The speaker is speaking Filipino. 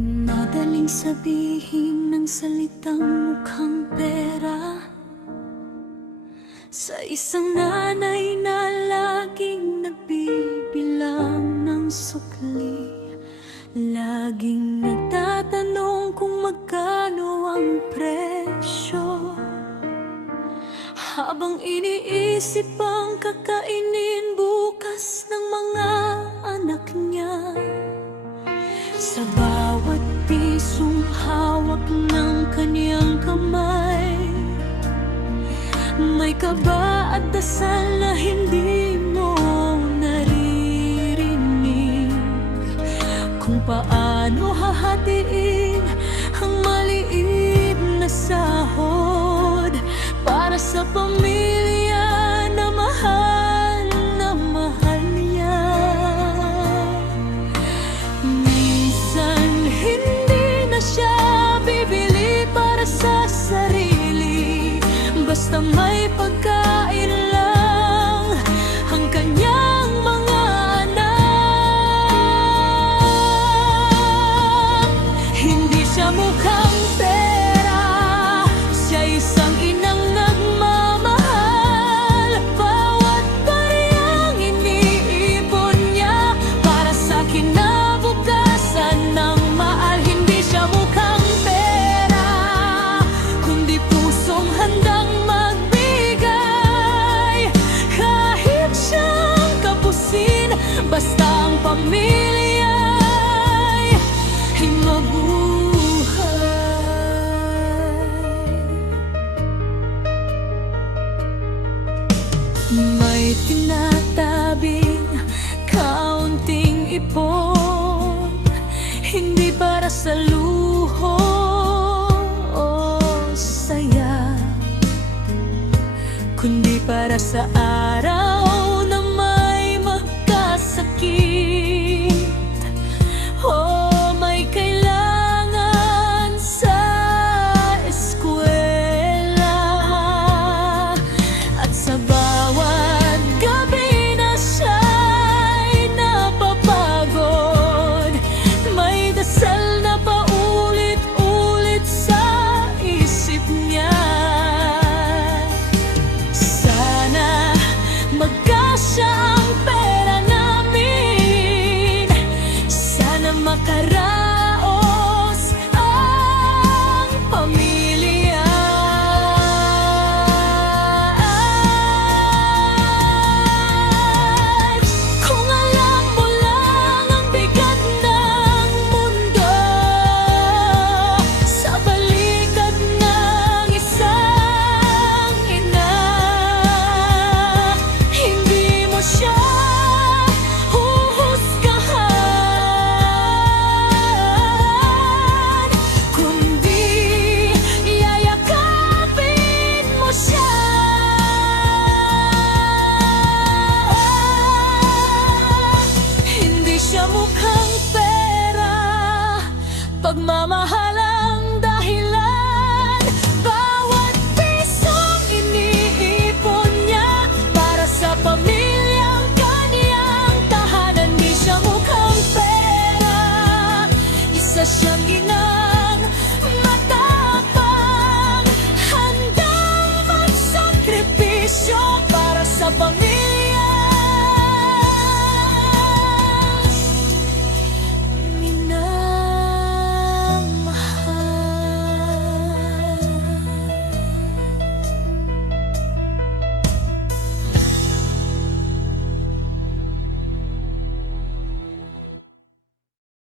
Madaling sabihin ng salitang mukhang pera sa isang nanay na laging nagbibilang ng sukli, laging nagtatanong kung magkano ang presyo, habang iniisip ang kakainin bukas ng mga anak niya. Sa bawat pisong hawak ng kaniyang kamay, may kaba at dasal na hindi mo naririnig, kung paano hahatiin ang maliit na sahod para sa pamilya na mahal niya. Minsan hindi na siya bibili para sa sarili, basta may pagkain lang ang kanyang mga anak. Hindi siya mukhang pera, siya isang inang nagmamahal. Bawat bariyang iniipon niya para sa kinabukasan ng maal. Hindi siya mukhang pera, kundi pusong handang basta ang pamilya'y mabuhay. May tinatabing kaunting ipon, hindi para sa luho o saya, kundi para sa araw o may kailangan sa eskwela. At sa bawat gabi na siya'y napapagod, may dasal na paulit-ulit sa isip niya. Sana magkasya ang pera namin, sana makaraos ang pamilya. Kung alam mo lang ang bigat ng mundo sa balikat ng isang ina, hindi mo siya mukhang pera, pagmamahal ang dahilan. Bawat pisong iniipon niya para sa pamilyang kaniyang tahanan. Di siya mukhang pera, isa siyang inang matapang, handang magsakripisyo para sa pamilya.